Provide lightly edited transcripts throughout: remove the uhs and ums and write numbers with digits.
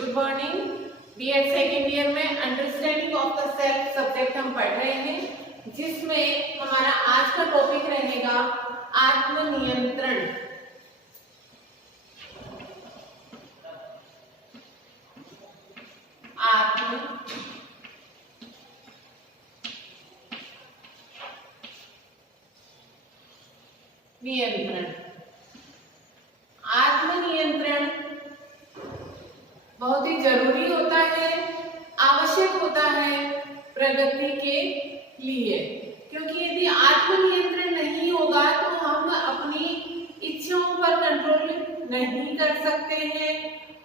Good morning. B Ed second year में understanding of the self subject हम पढ़ रहे हैं, जिसमें हमारा आज का टॉपिक रहेगा आत्मनियंत्रण। आत्मनियंत्रण बहुत ही जरूरी होता है, आवश्यक होता है प्रगति के लिए, क्योंकि यदि आत्मनियंत्रण नहीं होगा तो हम अपनी इच्छाओं पर कंट्रोल नहीं कर सकते हैं।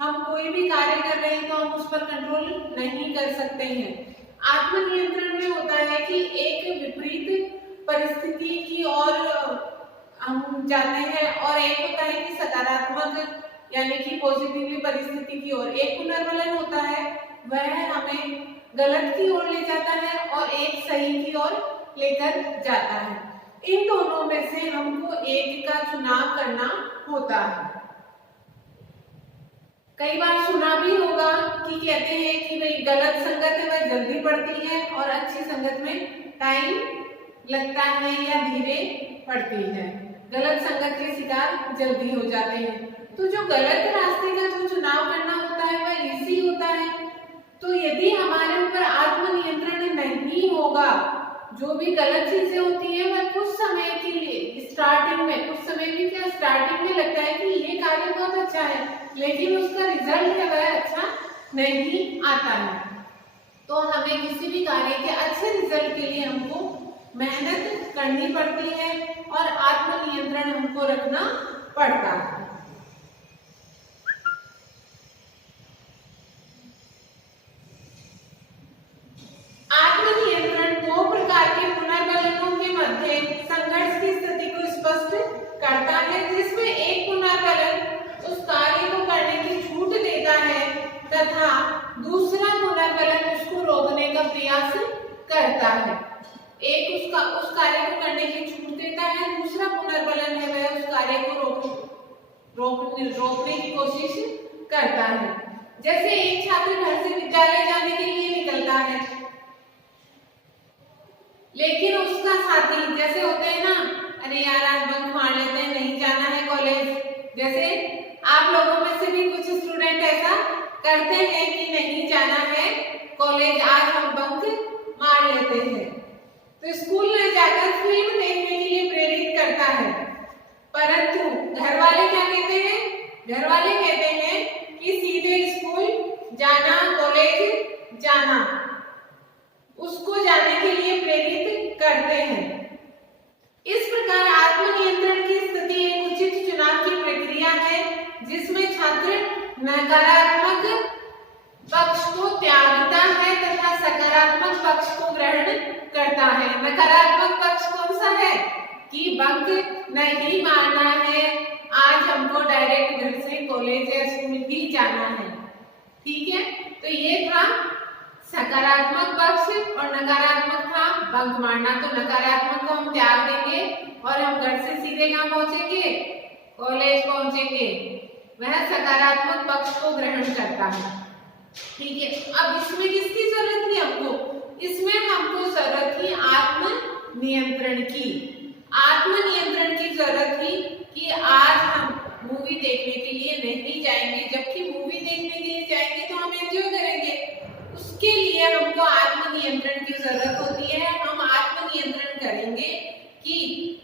हम कोई भी कार्य कर रहे हैं तो हम उस पर कंट्रोल नहीं कर सकते हैं। आत्मनियंत्रण में होता है कि एक विपरीत परिस्थिति की ओर हम जाते हैं और एक होता है कि सकारात्मक यानी कि पॉजिटिवली परिस्थिति की ओर। एक पुनर्वलन होता है वह हमें गलत की ओर ले जाता है और एक सही की ओर लेकर जाता है। इन दोनों में से हमको एक का चुनाव करना होता है। कई बार सुना भी होगा कि कहते हैं कि भाई गलत संगत है वह जल्दी पड़ती है और अच्छी संगत में टाइम लगता है या धीरे पड़ती है। गलत संगत के शिकार जल्दी हो जाते हैं। तो जो गलत रास्ते का जो चुनाव करना होता है वह इजी होता है। तो यदि हमारे ऊपर आत्मनियंत्रण नहीं होगा, जो भी गलत चीजें होती है वह कुछ समय के लिए स्टार्टिंग में, कुछ समय भी क्या स्टार्टिंग में लगता है कि ये कार्य बहुत अच्छा है, लेकिन उसका रिजल्ट है वह अच्छा नहीं आता है। तो हमें किसी भी कार्य के अच्छे रिजल्ट के लिए हमको मेहनत करनी पड़ती है और आत्मनियंत्रण हमको रखना पड़ता है। आत्मनियंत्रण दो प्रकार के पुनर्वलनों के मध्य संघर्ष की स्थिति को स्पष्ट करता है, जिसमें एक पुनर्वलन उस कार्य को करने की छूट देता है तथा दूसरा पुनर्वलन उसको रोकने का प्रयास करता है। एक उस कार्य को करने की छूट देता है, दूसरा पुनर्वलन है वह उस कार्य को रोकने की कोशिश करता है। जैसे एक छात्र घर से विद्यालय जाने के लिए निकलता है, लेकिन उसका साथी जैसे होते हैं ना, अरे यार आज बंक मार लेते हैं, नहीं जाना है कॉलेज। जैसे आप लोगों में से भी कुछ स्टूडेंट ऐसा करते हैं कि नहीं जाना है कॉलेज, आज हम बंक मार लेते हैं। तो स्कूल में जाकर फिल्म देखने के लिए प्रेरित करता है, परंतु घर वाले क्या कहते हैं? घर वाले कहते हैं कि सीधे स्कूल जाना, कॉलेज जाना, उसको जाने के लिए प्रेरित करते हैं। इस प्रकार आत्मनियंत्रण की स्थिति एक उचित चुनाव की प्रक्रिया है, जिसमें छात्र नकारात्मक पक्ष को त्यागता है तथा सकारात्मक पक्ष को ग्रहण करता है। नकारात्मक पक्ष कौन सा है कि बंक नहीं मारना है, आज हमको डायरेक्ट घर से कॉलेज या स्कूल ही जाना है। ठीक है, तो ये था सकारात्मक पक्ष और नकारात्मक था बंक मारना। तो नकारात्मक को हम त्याग देंगे और हम घर से सीधे कहाँ पहुंचेंगे? कॉलेज पहुंचेंगे। वह सकारात्मक पक्ष को ग्रहण करता है। ठीक है, अब इसमें किसकी जरूरत थी हमको? इसमें हमको जरूरत थी आत्मनियंत्रण की। आत्मनियंत्रण की जरूरत थी कि आज हम मूवी देखने के लिए नहीं जाएंगे, जबकि मूवी देखने के लिए जाएंगे तो हम एंजॉय करेंगे। उसके लिए हमको आत्मनियंत्रण की जरूरत होती है। हम आत्मनियंत्रण करेंगे कि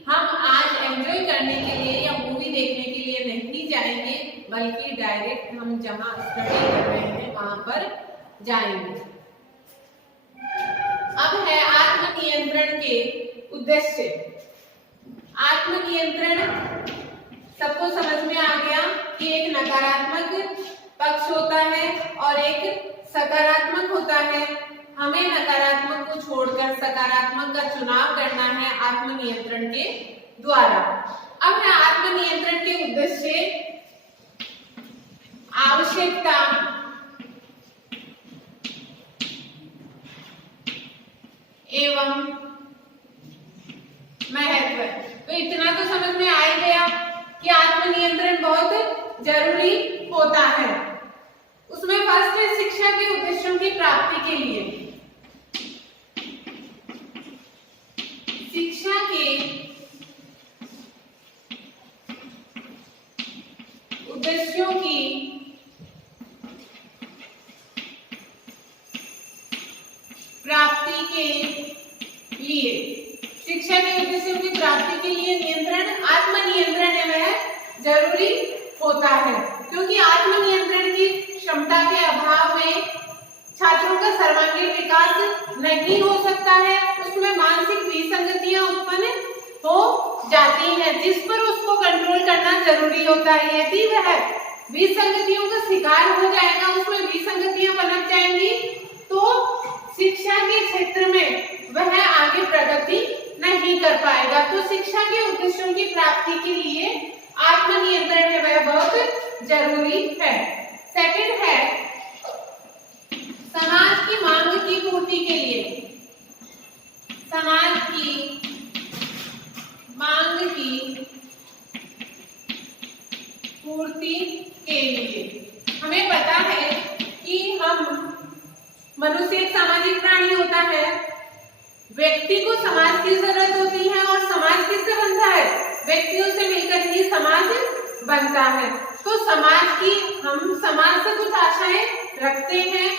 हम आज एंजॉय करने के लिए या मूवी देखने के लिए नहीं जाएंगे, बल्कि डायरेक्ट हम जहां स्टडी कर रहे हैं वहां पर जाएंगे। अब है आत्मनियंत्रण के उद्देश्य। आत्मनियंत्रण सबको समझ में आ गया कि एक नकारात्मक पक्ष होता है और एक सकारात्मक होता है। हमें नकारात्मक को छोड़कर सकारात्मक का चुनाव करना है आत्मनियंत्रण के द्वारा। अब है आत्मनियंत्रण के उद्देश्य। आवश्यकता, एवं महत्व। तो इतना तो समझ में आ ही गया कि आत्मनियंत्रण बहुत जरूरी होता है। उसमें फर्स्ट है शिक्षा के उद्देश्यों की प्राप्ति के लिए। शिक्षा के उद्देश्यों की प्राप्ति के लिए, शिक्षा के उद्देश्यों की प्राप्ति के लिए नियंत्रण, आत्मनियंत्रण है वह जरूरी होता है, क्योंकि आत्मनियंत्रण की क्षमता के अभाव में छात्रों का सर्वांगीण विकास नहीं हो सकता है। उसमें मानसिक विसंगतियां उत्पन्न हो जाती हैं, जिस पर उसको कंट्रोल करना जरूरी होता है। यदि वह विसंगतियों का शिकार हो जाएगा, उसमें विसंगतियां पनप जाएंगी, तो शिक्षा के क्षेत्र में वह आगे प्रगति नहीं कर पाएगा। तो शिक्षा के उद्देश्यों की प्राप्ति के लिए आत्मनियंत्रण है वह बहुत जरूरी है। सेकंड है समाज की मांग की पूर्ति के लिए, समाज की मांग की पूर्ति के लिए। हमें पता है कि हम मनुष्य एक सामाजिक प्राणी होता है, व्यक्ति को समाज की जरूरत होती है, और समाज किससे बनता है? व्यक्तियों से मिलकर ही समाज बनता है। तो समाज की, हम समाज से कुछ आशाएं रखते हैं,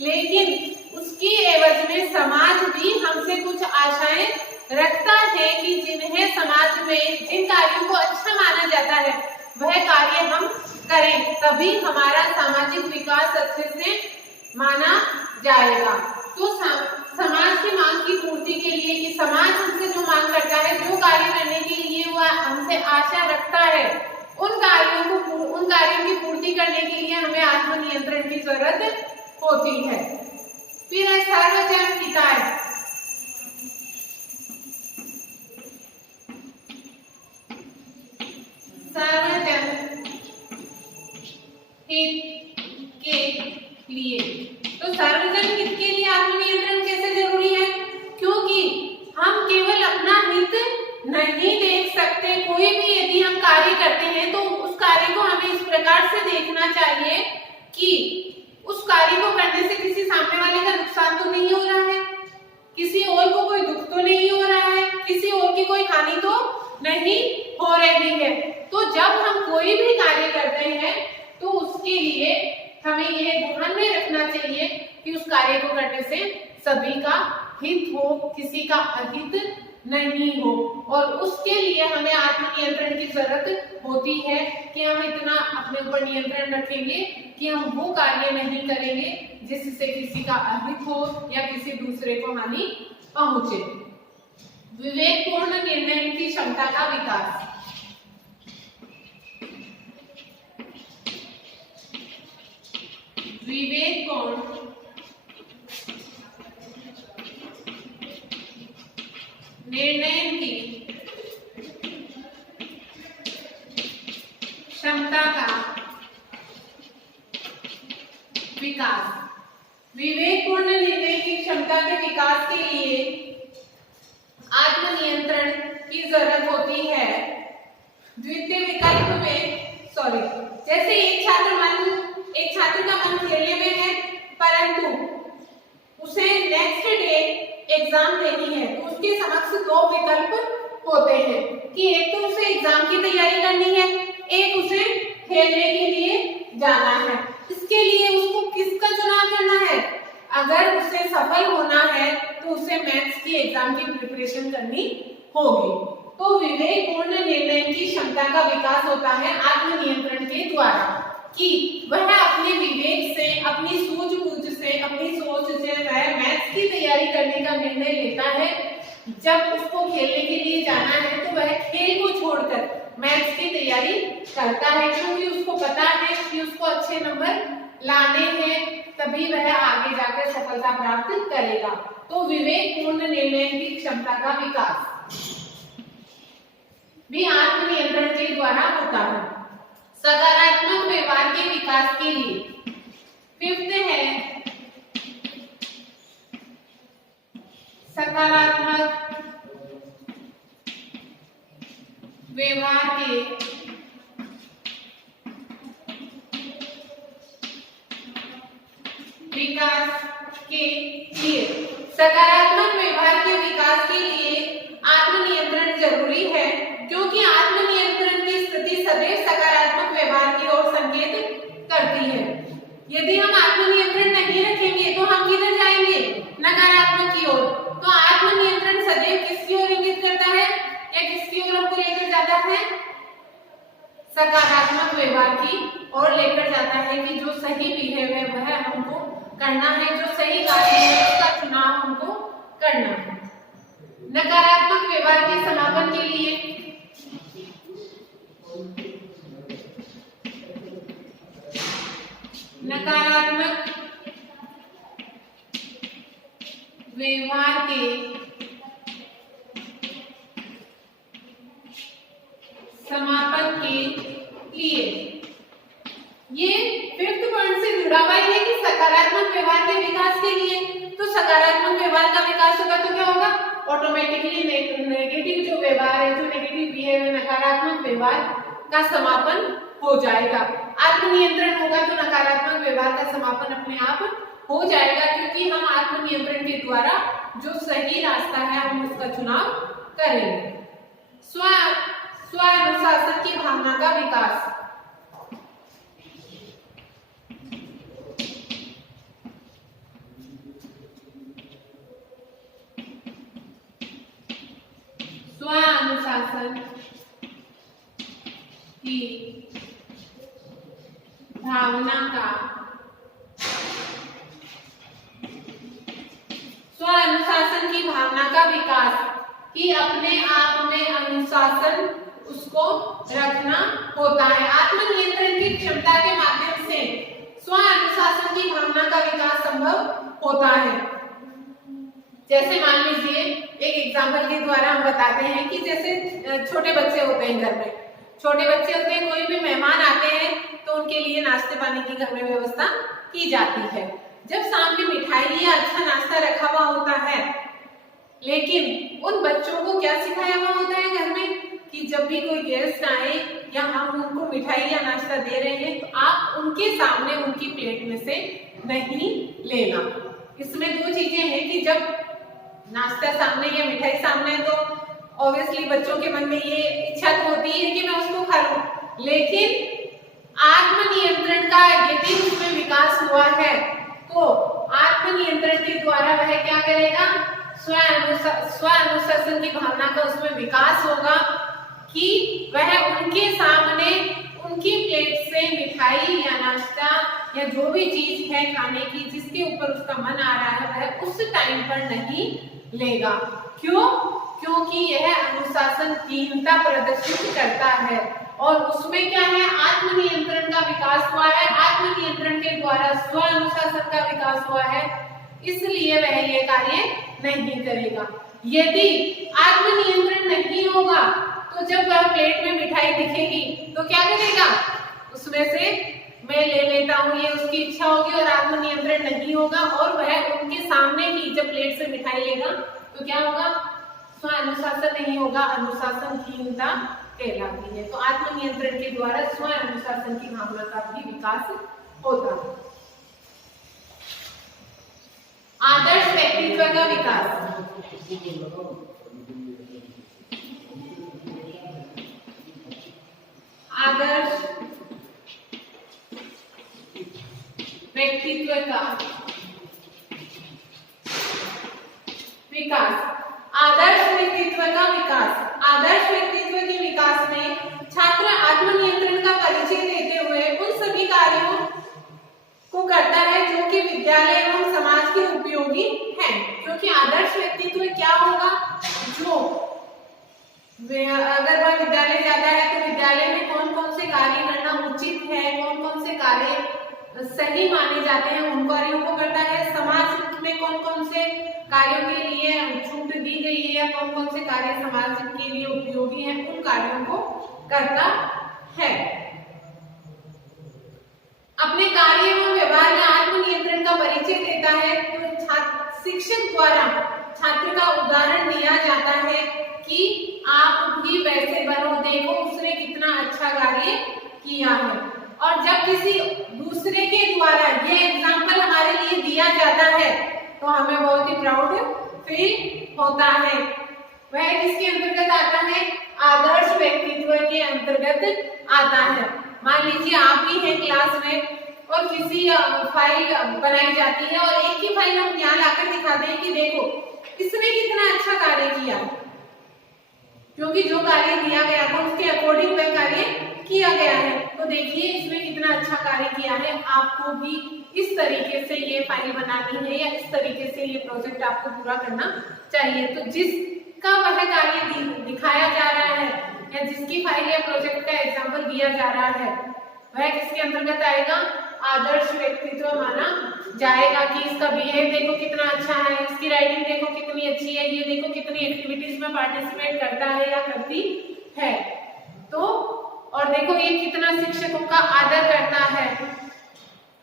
लेकिन उसकी एवज में समाज भी हमसे कुछ आशाएं रखता है कि जिन्हें समाज में जिन कार्यों को अच्छा माना जाता है वह कार्य हम करें, तभी हमारा सामाजिक विकास अच्छे से माना जाएगा। तो समाज की मांग की पूर्ति के लिए, कि समाज हमसे जो मांग करता है, जो कार्य करने के लिए वह हमसे आशा रखता है, उन कार्यों की पूर्ति करने के लिए हमें आत्मनियंत्रण की जरूरत होती है। फिर है सर्वजन हिताय। सर्वजन हित के लिए, तो सार्वजनिक हित के लिए आत्मनियंत्रण कैसे जरूरी है? क्योंकि हम केवल अपना हित नहीं देख सकते। कोई भी यदि हम कार्य करते हैं तो उस कार्य को हमें इस प्रकार से देखना चाहिए कि उस कार्य को करने से किसी सामने वाले का नुकसान तो नहीं हो रहा है, किसी और को कोई दुख तो नहीं हो रहा है, किसी और की कोई हानि तो नहीं हो रही है। तो जब हम कोई भी कार्य करते हैं तो उसके लिए हमें यह ध्यान में रखना चाहिए कि उस कार्य को करने से सभी का हित हो, किसी का अहित नहीं हो। और उसके लिए हमें आत्मनियंत्रण की जरूरत होती है कि हम इतना अपने ऊपर नियंत्रण रखेंगे कि हम वो कार्य नहीं करेंगे जिससे किसी का अहित हो या किसी दूसरे को हानि पहुंचे। विवेकपूर्ण निर्णय की क्षमता का विकास। विवेकपूर्ण निर्णय की क्षमता का विकास। विवेकपूर्ण निर्णय की क्षमता के विकास के लिए आत्मनियंत्रण की जरूरत होती है। द्वितीय विकल्प में जैसे एक छात्र का मन खेलने में है, परंतु उसे नेक्स्ट डे एग्जाम देनी है, तो उसके समक्ष दो विकल्प होते हैं कि एक तो उसे एग्जाम की तैयारी करनी है, एक उसे खेलने के लिए जाना है। इसके लिए उसको किसका चुनाव करना है? अगर उसे सफल होना है तो उसे मैथ्स की एग्जाम की प्रिपरेशन करनी होगी। तो विवेकपूर्ण निर्णय की क्षमता का विकास होता है आत्मनियंत्रण के द्वारा, कि वह अपने विवेक से, अपनी सूझबूझ से, अपनी सोच से वह मैथ्स की तैयारी करने का निर्णय लेता है। जब उसको खेलने के लिए जाना है तो वह खेल को छोड़कर मैथ्स की तैयारी करता है, क्योंकि उसको पता है कि उसको अच्छे नंबर लाने हैं, तभी वह आगे जाकर सफलता प्राप्त करेगा। तो विवेकपूर्ण निर्णय की क्षमता का विकास भी आत्मनियंत्रण के द्वारा होता है। सकारात्मक व्यवहार के विकास के लिए फिफ्थ है सकारात्मक व्यवहार के विकास के लिए, सकारात्मक व्यवहार के विकास के लिए आत्मनियंत्रण जरूरी है, क्योंकि आत्मनियंत्रण की स्थिति सदैव सकारात्मक व्यवहार की ओर संकेत करती है। यदि हम आत्मनियंत्रण नहीं रखेंगे तो हम किधर जाएंगे? नकारात्मक की ओर। तो आत्मनियंत्रण सदैव किसकी ओर इंगित करता है या किसकी ओर हमको लेकर जाता है? सकारात्मक व्यवहार की ओर लेकर जाता है कि जो सही बिहेवियर वह हमको करना है, जो सही कार्य है उसका चुनाव हमको करना है। नकारात्मक व्यवहार के समापन के लिए नकारात्मक व्यवहार के समापन के लिए ये 5th पॉइंट से जुड़ा हुआ है कि सकारात्मक व्यवहार के विकास के लिए, तो सकारात्मक व्यवहार का विकास होगा तो क्या होगा? ऑटोमेटिकली नेगेटिव जो व्यवहार है, जो नेगेटिव बिहेवियर, नकारात्मक व्यवहार का समापन हो जाएगा। आत्मनियंत्रण होगा तो नकारात्मक व्यवहार का समापन अपने आप हो जाएगा, क्योंकि हम आत्मनियंत्रण के द्वारा जो सही रास्ता है हम उसका चुनाव करेंगे। स्व अनुशासन की भावना का विकास, स्व अनुशासन की भावना का, स्व अनुशासन की भावना का विकास, कि अपने आप में अनुशासन उसको रखना होता है। आत्मनियंत्रण की क्षमता के माध्यम से स्व अनुशासन की भावना का विकास संभव होता है। जैसे मान लीजिए एक एग्जाम्पल के द्वारा हम बताते हैं कि जैसे छोटे बच्चे होते हैं, घर में छोटे बच्चे होते हैं, कोई भी मेहमान आते हैं तो उनके लिए नाश्ते पानी की घर में व्यवस्था की जाती है। जब सामने मिठाई या अच्छा नाश्ता रखा हुआ होता है, लेकिन उन बच्चों को क्या सिखाया हुआ होता है घर में कि जब भी कोई गेस्ट आए या हम उनको मिठाई या नाश्ता दे रहे हैं तो आप उनके सामने उनकी प्लेट में से नहीं लेना। इसमें 2 चीजें हैं कि जब नाश्ता सामने या मिठाई सामने है तो ऑब्वियसली बच्चों के मन में ये इच्छा तो होती है कि मैं उसको खा लूं, लेकिन आत्मनियंत्रण का यदि उसमें विकास हुआ है तो आत्मनियंत्रण के द्वारा वह क्या करेगा? स्व अनुशासन की भावना का उसमें विकास होगा कि वह उनके सामने उनकी प्लेट से मिठाई या नाश्ता या जो भी चीज है खाने की जिसके ऊपर उसका मन आ रहा है वह उस टाइम पर नहीं लेगा। क्यों? क्योंकि यह अनुशासनहीनता प्रदर्शित करता है और उसमें क्या है? आत्मनियंत्रण का विकास हुआ है, आत्मनियंत्रण के द्वारा स्व अनुशासन का विकास हुआ है, इसलिए वह ये कार्य नहीं करेगा। यदि आत्मनियंत्रण नहीं होगा तो जब वह प्लेट में मिठाई दिखेगी तो क्या करेगा? उसमें से मैं ले लेता हूँ, ये उसकी इच्छा होगी और आत्मनियंत्रण नहीं होगा और वह उनके सामने ही जब प्लेट से मिठाई लेगा तो क्या होगा? स्व अनुशासन नहीं होगा, अनुशासनहीनता कहलाती है। तो आत्मनियंत्रण के द्वारा स्व अनुशासन की भावना का भी विकास होता है। आदर्श व्यक्तित्व का विकास, आदर्श व्यक्तित्व का विकास, आदर्श व्यक्तित्व का विकास, आदर्श व्यक्तित्व के विकास में छात्र आत्मनियंत्रण का परिचय देते हुए उन सभी कार्यों को करता है जो कि विद्यालय एवं समाज के उपयोगी हैं। क्योंकि आदर्श व्यक्तित्व क्या होगा? जो अगर वह विद्यालय जाता है तो विद्यालय में कौन कौन से कार्य करना उचित है, कौन कौन से कार्य सही माने जाते हैं उन कार्यों को करता है। समाज में कौन कौन से कार्यों के लिए छूट दी गई है या कौन कौन से कार्य समाज के लिए उपयोगी हैं उन कार्यों को करता है। अपने कार्य एवं व्यवहार में आत्मनियंत्रण का परिचय देता है। तो शिक्षक द्वारा छात्र का उदाहरण दिया जाता है कि आप भी वैसे बनो, देखो उसने कितना अच्छा कार्य किया है। और जब किसी दूसरे के द्वारा ये एग्जाम्पल हमारे लिए दिया किया जाता है तो हमें बहुत ही प्राउड फील होता है। वह किसके अंतर्गत आता है? आदर्श व्यक्तित्व के अंतर्गत आता है। मान लीजिए आप ही हैं क्लास में और किसी फाइल बनाई जाती है और एक ही फाइल हम यहाँ लाकर दिखाते हैं कि देखो इसने कितना अच्छा कार्य किया, क्योंकि जो कार्य दिया गया था उसके अकॉर्डिंग वह कार्य किया गया है। तो देखिए इसने कितना अच्छा कार्य किया है। आपको भी इस तरीके से ये फाइल बनानी है या इस तरीके से ये प्रोजेक्ट आपको पूरा करना चाहिए। तो जिसका वह कार्य दिखाया जा रहा है या जिसकी फाइल या प्रोजेक्ट का एग्जाम्पल दिया जा रहा है वह किसके अंतर्गत आएगा? आदर्श व्यक्तित्व माना जाएगा कि इसका बिहेव देखो कितना अच्छा है, इसकी राइटिंग देखो कितनी अच्छी है, ये देखो कितनी एक्टिविटीज में पार्टिसिपेट करता है या करती है। तो और देखो ये कितना शिक्षकों का आदर करता है,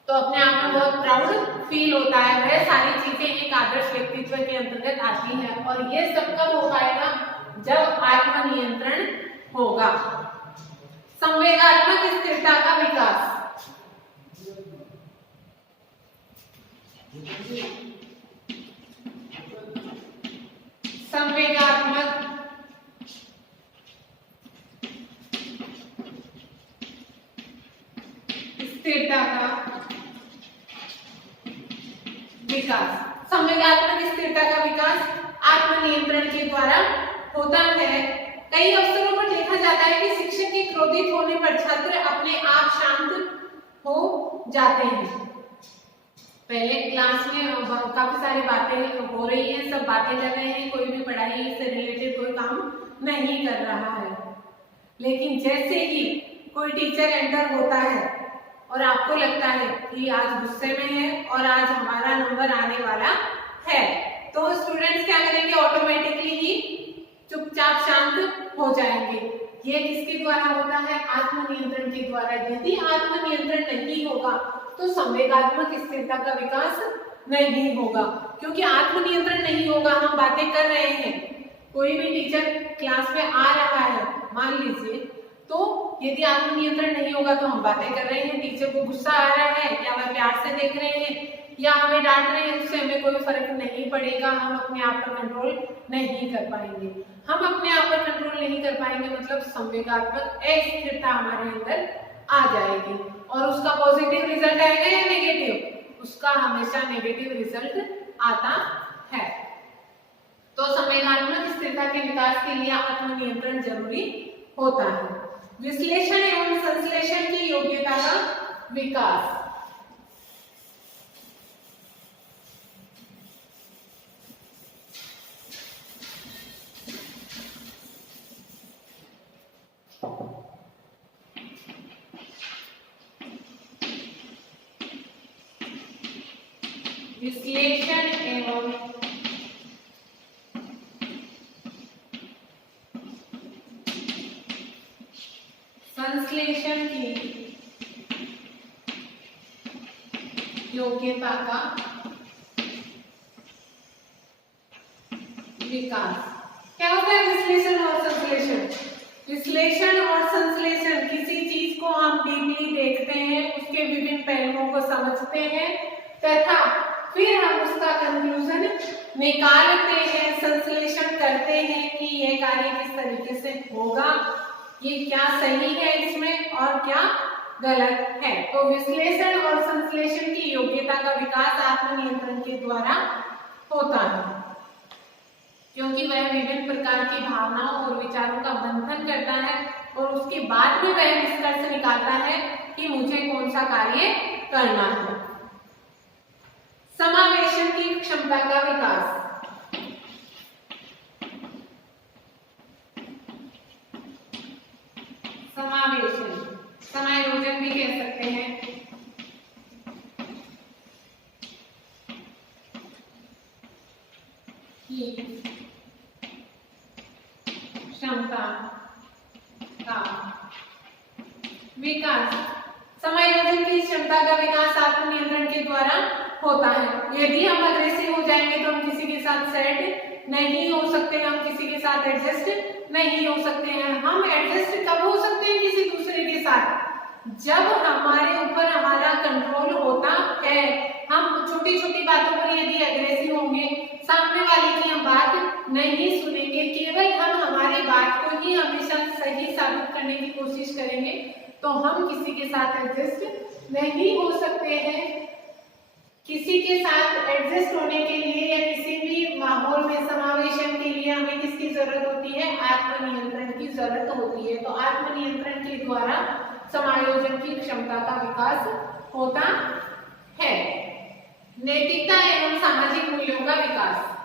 तो अपने आप में बहुत प्राउड फील होता है। वह सारी चीजें एक आदर्श व्यक्तित्व के अंतर्गत आती है और ये सब कब हो पाएगा? जब आत्मनियंत्रण होगा। संवेगात्मक स्थिरता का विकास। संवेगात्मक स्थिरता का विकास। संवेगात्मक स्थिरता का विकास आत्मनियंत्रण के द्वारा होता है। कई अवसरों पर देखा जाता है कि शिक्षक के क्रोधित होने पर छात्र अपने आप शांत हो जाते हैं। पहले क्लास में काफी सारी बातें हो रही हैं, सब बातें कर रहे हैं, कोई भी पढ़ाई से रिलेटेड कोई काम नहीं कर रहा है, लेकिन जैसे ही कोई टीचर एंटर होता है और आपको लगता है कि आज गुस्से में है और आज हमारा नंबर आने वाला है, तो स्टूडेंट्स क्या करेंगे? ऑटोमेटिकली ही चुपचाप शांत हो जाएंगे। ये किसके द्वारा होता है? आत्मनियंत्रण के द्वारा। यदि आत्मनियंत्रण नहीं होगा तो संवेगात्मक स्थिरता का विकास नहीं होगा, क्योंकि आत्मनियंत्रण नहीं होगा। हम बातें कर रहे हैं, कोई भी टीचर क्लास में आ रहा है मान लीजिए, तो यदि आत्मनियंत्रण नहीं होगा तो हम बातें कर रहे हैं, टीचर को गुस्सा आ रहा है या वह प्यार से देख रहे हैं या हमें डांट रहे हैं, उससे हमें कोई फर्क नहीं पड़ेगा। हम अपने आप पर कंट्रोल नहीं कर पाएंगे। हम अपने आप पर कंट्रोल नहीं कर पाएंगे मतलब संवेगात्मक अस्थिरता हमारे अंदर आ जाएगी और उसका पॉजिटिव रिजल्ट आएगा या नेगेटिव? उसका हमेशा नेगेटिव रिजल्ट आता है। तो संवेगात्मक स्थिरता के विकास के लिए आत्मनियंत्रण जरूरी होता है। विश्लेषण एवं संश्लेषण की योग्यता का विकास। विश्लेषण एवं संश्लेषण की योग्यता का विकास। क्या होता है विश्लेषण और संश्लेषण? विश्लेषण और संश्लेषण किसी चीज को हम डीपली देखते हैं, उसके विभिन्न पहलुओं को समझते हैं तथा फिर हम उसका कंक्लूजन निकालते हैं, संश्लेषण करते हैं कि यह कार्य किस तरीके से होगा, ये क्या सही है इसमें और क्या गलत है। तो विश्लेषण और संश्लेषण की योग्यता का विकास आत्मनियंत्रण के द्वारा होता है, क्योंकि वह विभिन्न प्रकार की भावनाओं और विचारों का मंथन करता है और उसके बाद में वह निष्कर्ष निकालता है कि मुझे कौन सा कार्य करना है। समावेशन की क्षमता का विकास। समावेशन, समायोजन भी कह सकते हैं। क्षमता का विकास। समायोजन की क्षमता का विकास आत्मनियंत्रण के द्वारा होता है। यदि हम अग्रेसिव हो जाएंगे तो हम किसी के साथ सेट नहीं हो सकते, हम किसी के साथ एडजस्ट नहीं हो सकते हैं। हम एडजस्ट कब हो सकते हैं किसी दूसरे के साथ? जब हमारे ऊपर हमारा कंट्रोल होता है। हम छोटे छोटी छोटी बातों पर यदि अग्रेसिव होंगे, सामने वाले की हम बात नहीं सुनेंगे, केवल हम हमारी बात को ही हमेशा सही साबित करने की कोशिश करेंगे, तो हम किसी के साथ एडजस्ट नहीं हो सकते हैं। किसी के साथ एडजस्ट होने के लिए या किसी भी माहौल में समावेशन के लिए हमें किसकी जरूरत होती है? आत्मनियंत्रण की जरूरत होती है। तो आत्मनियंत्रण के द्वारा समायोजन की क्षमता का विकास होता है। नैतिकता एवं सामाजिक मूल्यों का विकास।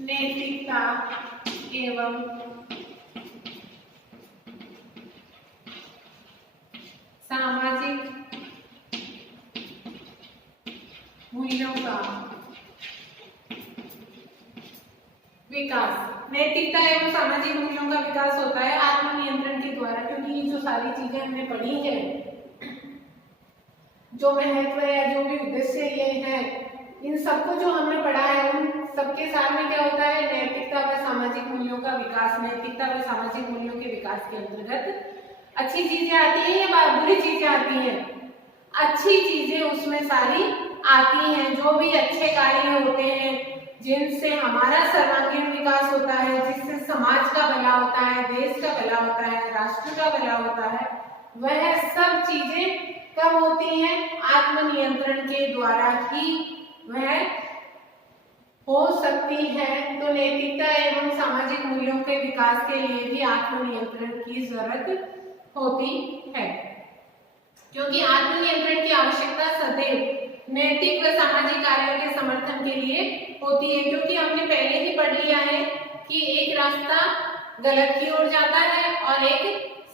नैतिकता एवं सामाजिक मूल्यों का विकास। नैतिकता एवं सामाजिक मूल्यों का विकास होता है आत्मनियंत्रण के द्वारा, क्योंकि ये जो सारी चीजें हमने पढ़ी है, जो महत्व है, जो भी उद्देश्य ये है, इन सबको जो हमने पढ़ा है उन सबके साथ में क्या होता है? नैतिकता व सामाजिक मूल्यों का विकास। नैतिकता व सामाजिक मूल्यों के विकास के अंतर्गत अच्छी चीजें आती हैं या बुरी चीजें आती हैं? अच्छी चीजें उसमें सारी आती हैं। जो भी अच्छे कार्य होते हैं जिनसे हमारा सर्वांगीण विकास होता है, जिससे समाज का भला होता है, देश का भला होता है, राष्ट्र का भला होता है, वह सब चीजें कब होती हैं? आत्मनियंत्रण के द्वारा ही वह हो सकती है। तो नैतिकता एवं सामाजिक मूल्यों के विकास के लिए भी आत्मनियंत्रण की जरूरत होती है, क्योंकि आत्मनियंत्रण की आवश्यकता सदैव नैतिक व सामाजिक कार्यों के समर्थन के लिए होती है। क्योंकि हमने पहले ही पढ़ लिया है कि एक रास्ता गलत की ओर जाता है और एक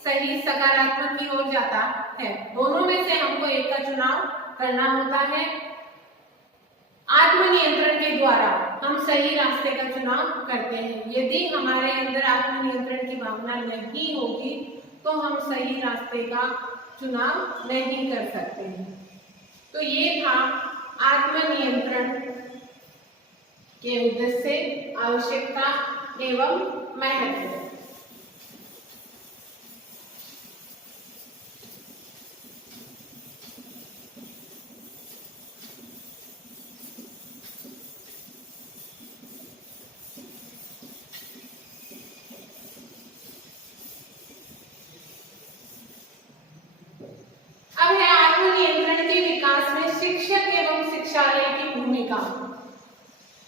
सही सकारात्मक की ओर जाता है। दोनों में से हमको एक का चुनाव करना होता है। आत्मनियंत्रण के द्वारा हम सही रास्ते का चुनाव करते हैं। यदि हमारे अंदर आत्मनियंत्रण की भावना नहीं होगी तो हम सही रास्ते का चुनाव नहीं कर सकते हैं। तो ये था आत्मनियंत्रण के उद्देश्य, आवश्यकता एवं महत्व। अब है आत्मनियंत्रण के विकास में शिक्षक एवं शिक्षालय की भूमिका।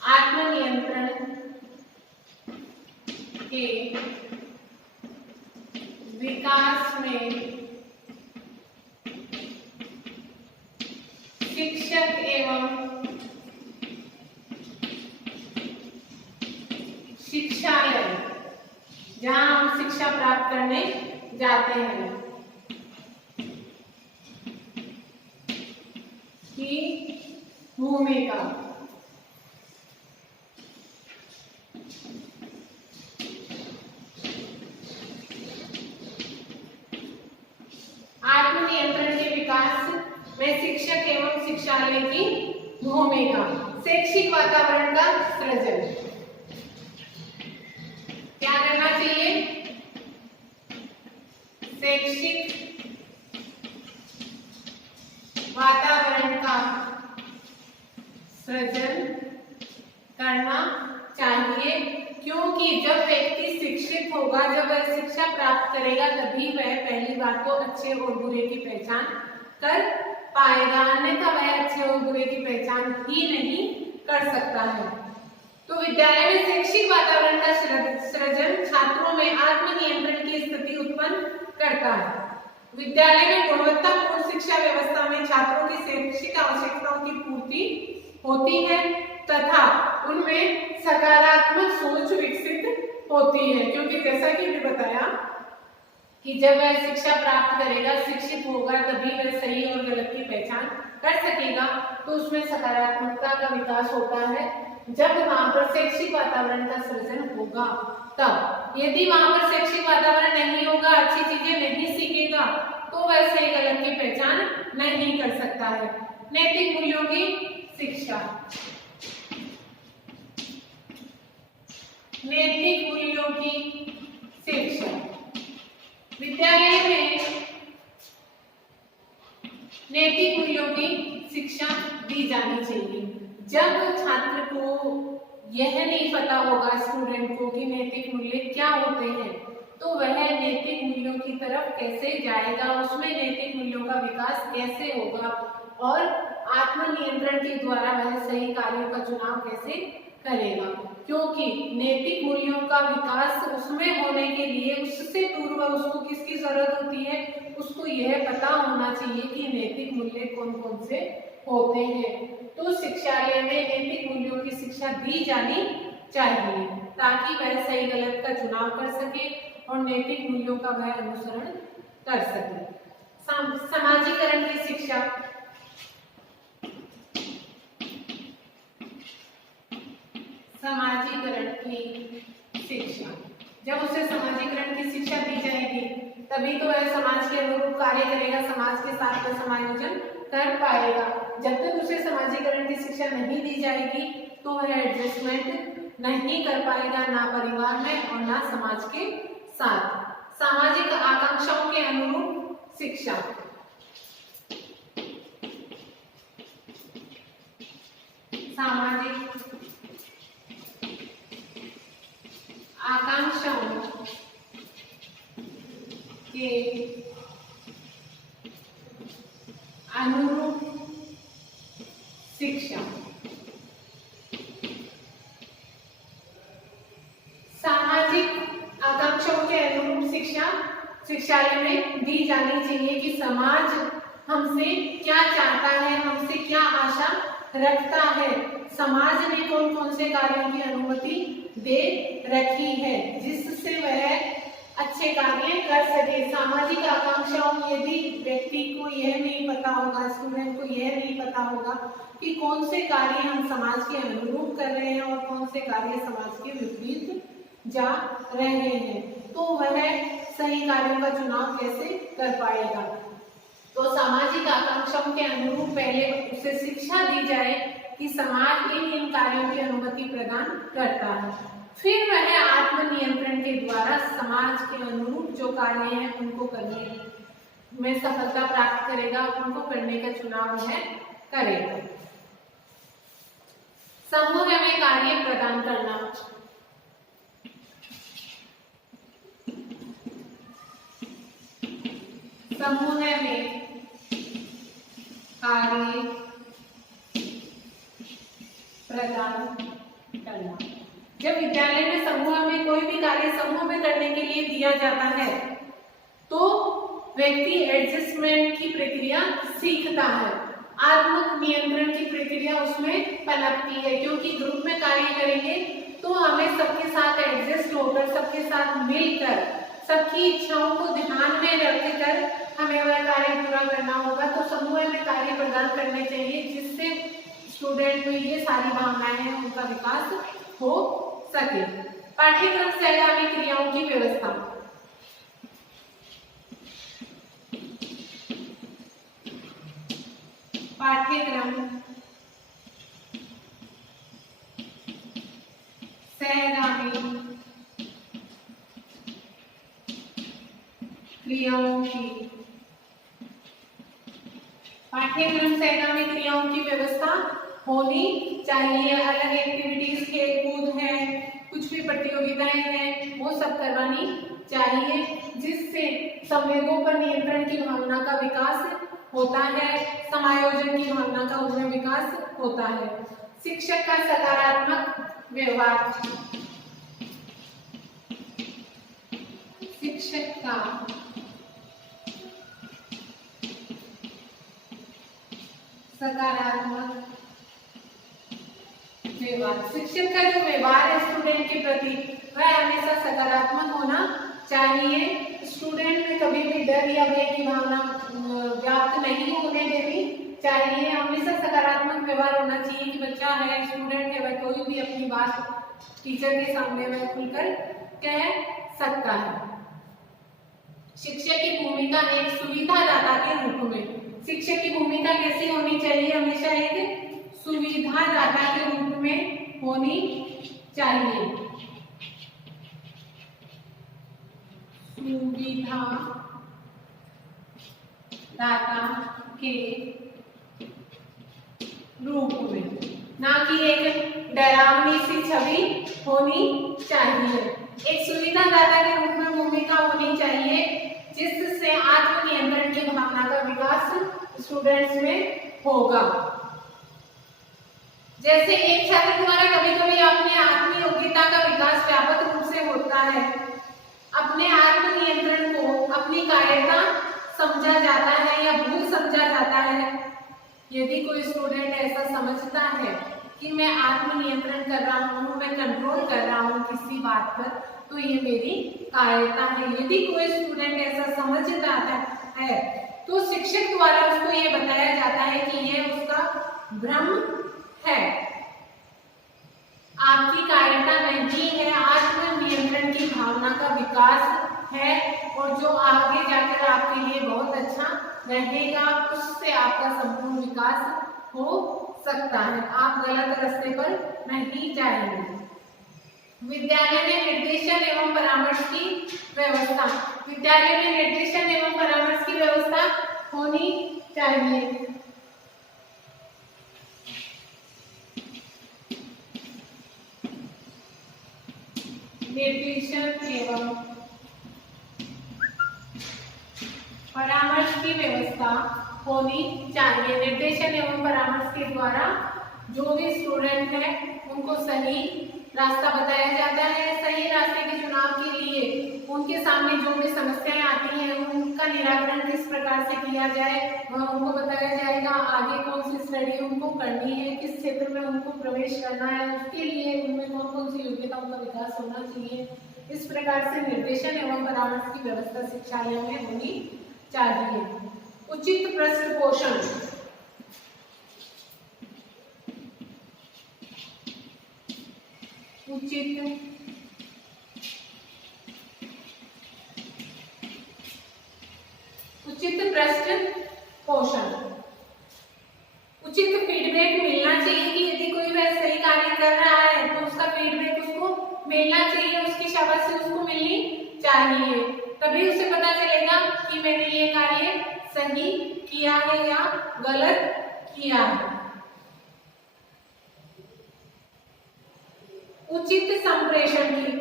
आत्मनियंत्रण के विकास में शिक्षक एवं शिक्षालय, जहां हम शिक्षा प्राप्त करने जाते हैं, की भूमिका। आत्मनियंत्रण के विकास में शिक्षक एवं शिक्षालय की भूमिका। शैक्षिक वातावरण का सृजन। क्या करना चाहिए? शैक्षिक वातावरण का सृजन करना चाहिए, क्योंकि जब व्यक्ति शिक्षित होगा, जब वह शिक्षा प्राप्त करेगा, तभी वह पहली बात तो अच्छे और बुरे की पहचान कर पाएगा, अन्यथा वह अच्छे और बुरे की पहचान ही नहीं कर सकता है। तो विद्यालय में शैक्षिक वातावरण का सृजन छात्रों में आत्मनियंत्रण की स्थिति उत्पन्न करता है। विद्यालय में गुणवत्तापूर्ण शिक्षा व्यवस्था में छात्रों की शैक्षिक आवश्यकताओं की पूर्ति होती है तथा उनमें सकारात्मक सोच विकसित होती है, क्योंकि जैसा कि मैंने बताया कि जब वह शिक्षा प्राप्त करेगा, शिक्षित होगा, तभी वह सही और गलत की पहचान कर सकेगा। तो उसमें सकारात्मकता का विकास होता है जब वहां पर शैक्षिक वातावरण का सृजन होगा तब। यदि वहां पर शैक्षिक वातावरण नहीं होगा, अच्छी चीजें नहीं सीखेगा, तो वह सही गलत की पहचान नहीं कर सकता है। नैतिक मूल्यों की शिक्षा। नैतिक मूल्यों की शिक्षा विद्यालय में जानी चाहिए। जब छात्र को यह नहीं पता होगा स्टूडेंट को कि नैतिक मूल्य क्या होते हैं, तो वह नैतिक मूल्यों की तरफ कैसे जाएगा, उसमें नैतिक मूल्यों का विकास कैसे होगा और आत्मनियंत्रण के द्वारा वह सही कार्यों का चुनाव कैसे करेगा। क्योंकि नैतिक मूल्यों का विकास उसमें होने के लिए उससे पूर्व उसको किसकी जरूरत होती है, उसको यह पता होना चाहिए कि नैतिक मूल्य कौन कौन से होते हैं। तो शिक्षालय में नैतिक मूल्यों की शिक्षा दी जानी चाहिए ताकि वह सही गलत का चुनाव कर सके और नैतिक मूल्यों का वह अनुसरण कर सके। समाजीकरण की शिक्षा, समाजीकरण की शिक्षा, जब उसे समाजीकरण की शिक्षा दी जाएगी तभी तो वह समाज के अनुरूप कार्य करेगा, समाज के साथ वह समायोजन कर पाएगा। जब तक उसे समाजीकरण की शिक्षा नहीं दी जाएगी तो वह एडजस्टमेंट नहीं कर पाएगा, ना परिवार में और ना समाज के साथ। सामाजिक आकांक्षाओं के अनुरूप शिक्षा, सामाजिक आकांक्षाओं के अनुरूप शिक्षा, सामाजिक आकांक्षाओं के अनुरूप शिक्षा शिक्षालय में दी जानी चाहिए कि समाज हमसे क्या चाहता है, हमसे क्या आशा रखता है, समाज ने कौन कौन से कार्यों की अनुमति दे रखी है जिससे वह अच्छे कार्य कर सके। सामाजिक आकांक्षाओं, यदि व्यक्ति को यह नहीं पता होगा, स्टूडेंट को यह नहीं पता होगा कि कौन से कार्य हम समाज के अनुरूप कर रहे हैं और कौन से कार्य समाज के विपरीत जा रहे हैं, तो वह सही कार्यों का चुनाव कैसे कर पाएगा। तो सामाजिक आकांक्षाओं के अनुरूप पहले उसे शिक्षा दी जाए कि समाज इन कार्यों की अनुमति प्रदान करता है, फिर वह आत्मनियंत्रण के द्वारा समाज के अनुरूप जो कार्य हैं उनको करने में सफलता प्राप्त करेगा, उनको करने का चुनाव वह करेगा। समूह में कार्य प्रदान करना, समूह में कार्य प्रदान करना। जब विद्यालय में समूह में कोई भी कार्य समूह में करने के लिए दिया जाता है तो व्यक्ति एडजस्टमेंट की प्रक्रिया सीखता है, आत्म नियंत्रण की प्रक्रिया उसमें पनपती है, क्योंकि ग्रुप में कार्य करेंगे तो हमें सबके साथ एडजस्ट होकर, सबके साथ मिलकर, सबकी इच्छाओं को ध्यान में रखकर हमें वह कार्य पूरा करना होगा। तो समूह में कार्य प्रदान करने चाहिए जिससे स्टूडेंट में ये सारी भावनाएं हैं उनका विकास हो सके। पाठ्यक्रम सहगामी क्रियाओं की व्यवस्था, पाठ्यक्रम सहगामी क्रियाओं की, पाठ्यक्रम सहगामी क्रियाओं की व्यवस्था होनी चाहिए। अलग एक्टिविटीज, खेल कूद है, कुछ भी प्रतियोगिताएं हैं, वो सब करवानी चाहिए जिससे संवेगों पर नियंत्रण की भावना का विकास होता है, समायोजन की भावना का उनमें विकास होता है। शिक्षक का सकारात्मक व्यवहार, शिक्षक का सकारात्मक व्यवहार, शिक्षक का जो व्यवहार है स्टूडेंट के प्रति वह हमेशा सकारात्मक होना चाहिए। स्टूडेंट में कभी भी डर या भय की भावना व्याप्त नहीं होने देनी चाहिए, हमेशा सकारात्मक व्यवहार होना चाहिए कि बच्चा है, स्टूडेंट है, वह कोई भी अपनी बात टीचर के सामने वह खुलकर कह सकता है। शिक्षक की भूमिका एक सुविधादाता के रूप में, शिक्षक की भूमिका कैसी होनी चाहिए, हमेशा एक सुविधादाता के रूप में होनी चाहिए। सुविधा दाता के रूप में, ना कि एक डरावनी सी छवि होनी चाहिए। एक सुविधादाता के रूप में भूमिका होनी चाहिए जिससे आत्मनियंत्रण की भावना का विकास स्टूडेंट्स में होगा। जैसे एक छात्र द्वारा कभी-कभी अपनी आत्मयोग्यता का विकास व्यापक रूप से होता है, अपने आत्मनियंत्रण को अपनी कायरता समझा जाता है या भूल समझा जाता है। यदि कोई स्टूडेंट ऐसा समझता है कि मैं आत्मनियंत्रण कर रहा हूँ, मैं कंट्रोल कर रहा हूँ किसी बात पर, तो ये मेरी कायरता है। यदि कोई स्टूडेंट ऐसा समझता है तो शिक्षक द्वारा उसको ये बताया जाता है कि ये उसका भ्रम है, आपकी कायरता नहीं है, आत्मनियंत्रण की भावना का विकास है और जो आगे जाकर आपके लिए बहुत अच्छा रहेगा, उससे आपका संपूर्ण विकास हो सकता है। आप गलत रास्ते पर नहीं जाएंगे। विद्यालय में निर्देशन एवं परामर्श की व्यवस्था, विद्यालय में निर्देशन एवं परामर्श की व्यवस्था होनी चाहिए। निर्देशन एवं परामर्श की व्यवस्था होनी चाहिए। निर्देशन एवं परामर्श के द्वारा जो भी स्टूडेंट है उनको सही रास्ता बताया जाता है। सही रास्ते के चुनाव के लिए उनके सामने जो भी समस्याएं आती हैं उनका निराकरण किस प्रकार से किया जाए वह उनको बताया जाएगा। आगे कौन सी स्टडी उनको करनी है, किस क्षेत्र में उनको प्रवेश करना है, उसके लिए उनमें कौन कौन सी योग्यताओं का विकास होना चाहिए। इस प्रकार से निर्देशन एवं परामर्श की व्यवस्था शिक्षालयों में होनी चाहिए। उचित पृष्ठ पोषण, उचित पृष्ठ पोषण, उचित फीडबैक मिलना चाहिए कि यदि कोई वह सही कार्य कर रहा है तो उसका फीडबैक उसको मिलना चाहिए, उसकी शाबाशी उसको मिलनी चाहिए। तभी उसे पता चलेगा कि मैंने ये कार्य सही किया है या गलत किया है। उचित संप्रेषण की,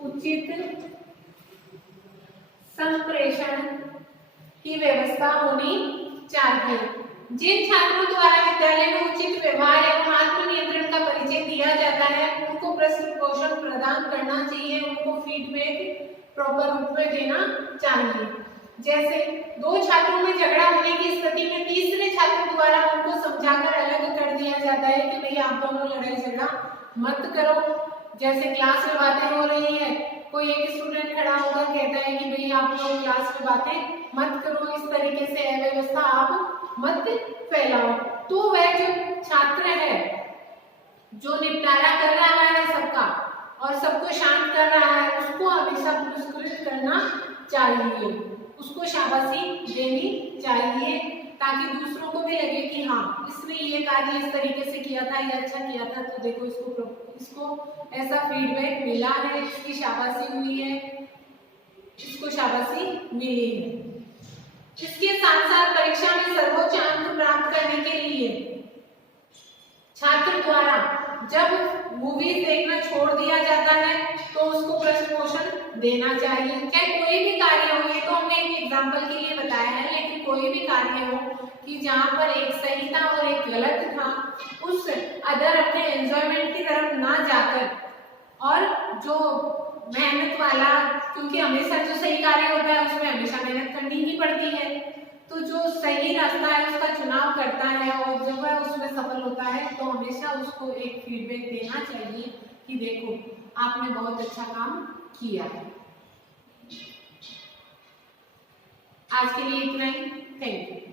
उचित संप्रेषण की व्यवस्था होनी चाहिए। जिन छात्रों द्वारा विद्यालय में उचित व्यवहार एवं आत्मनियंत्रण का परिचय दिया जाता है उनको पृष्ठ पोषण प्रदान करना चाहिए, उनको फीडबैक प्रॉपर रूप में देना चाहिए। जैसे दो छात्रों में झगड़ा होने की स्थिति में तीसरे छात्र द्वारा उनको समझाकर अलग कर दिया जाता है कि भैया आप दोनों लड़ाई झगड़ा मत करो। जैसे क्लास में बातें हो रही है, कोई एक स्टूडेंट खड़ा होकर कहता है कि भैया आप लोग क्लास में बातें मत करो, इस तरीके से अव्यवस्था आप मत फैलाओ, तो वह जो छात्र है जो निपटारा कर रहा है सबका और सबको शांत कर रहा है उसको हमेशा पुरस्कृत करना चाहिए, उसको शाबाशी देनी चाहिए ताकि दूसरों को भी लगे कि हाँ इसने ये कार्य इस तरीके से किया था, ये अच्छा किया था, तो देखो इसको ऐसा फीडबैक मिला है, इसकी शाबाशी हुई है, इसको शाबाशी मिली है। इसके साथ साथ परीक्षा में सर्वोच्च अंक प्राप्त करने के लिए छात्र द्वारा जब मूवीज देखना छोड़ दिया जाता है तो उसको पृष्ठ पोषण देना चाहिए। चाहे कोई भी कार्य हो, ये तो हमने एक एग्जाम्पल के लिए बताया है, लेकिन कोई भी कार्य हो कि जहाँ पर एक सही था और एक गलत था, उस अदर अपने एंजॉयमेंट की तरफ ना जाकर और जो मेहनत वाला, क्योंकि हमेशा जो सही कार्य होता है उसमें हमेशा मेहनत करनी ही पड़ती है, तो जो सही रास्ता है उसका चुनाव करता है और जब वह उसमें सफल होता है तो हमेशा उसको एक फीडबैक देना चाहिए कि देखो आपने बहुत अच्छा काम किया है। आज के लिए इतना ही, थैंक यू।